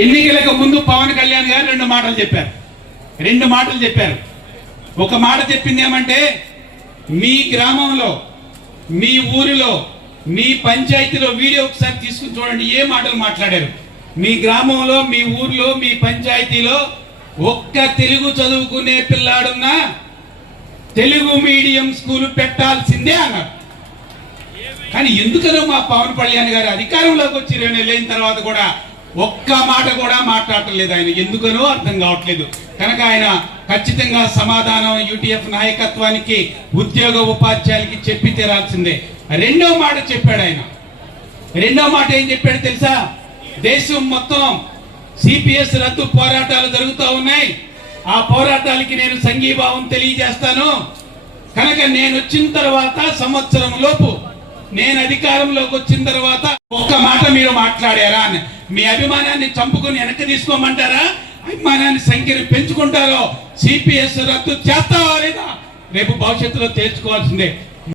ఎన్నికలకు ముందు పవన్ కళ్యాణ్ గారు రెండు మాటలు చెప్పారు. ఒక మాట చెప్పింది ఏమంటే, మీ గ్రామంలో, మీ ఊరిలో, మీ పంచాయతీలో వీడియో ఒకసారి తీసుకుని చూడండి ఏ మాటలు మాట్లాడారు. మీ గ్రామంలో, మీ ఊర్లో, మీ పంచాయతీలో ఒక్క తెలుగు చదువుకునే పిల్లాడున్నా తెలుగు మీడియం స్కూల్ పెట్టాల్సిందే అన్నారు. కానీ ఎందుకనో మా పవన్ కళ్యాణ్ గారు అధికారంలోకి వచ్చి 2 నెలలైన తర్వాత కూడా ఒక్క మాట కూడా మాట్లాడటం లేదు. ఆయన ఎందుకనో అర్థం కావట్లేదు. కనుక ఆయన ఖచ్చితంగా సమాధానం యూటీఎఫ్ నాయకత్వానికి, ఉద్యోగ ఉపాధ్యాయులకి చెప్పి తీరాల్సిందే. రెండో మాట చెప్పాడు ఆయన. రెండో మాట ఏం చెప్పాడు తెలుసా? దేశం మొత్తం సిపిఎస్ రద్దు పోరాటాలు జరుగుతూ ఉన్నాయి. ఆ పోరాటాలకి నేను సంఘీభావం తెలియజేస్తాను. కనుక నేను వచ్చిన తర్వాత సంవత్సరం లోపు, నేను అధికారంలోకి వచ్చిన తర్వాత ఒక్క మాట మీరు మాట్లాడారా అని, మీ అభిమానాన్ని చంపుకుని వెనక్కి తీసుకోమంటారా, అభిమానాన్ని సంఖ్యను పెంచుకుంటారో, సిపిఎస్ రద్దు చేస్తావా లేదా రేపు భవిష్యత్తులో తేల్చుకోవాల్సిందే.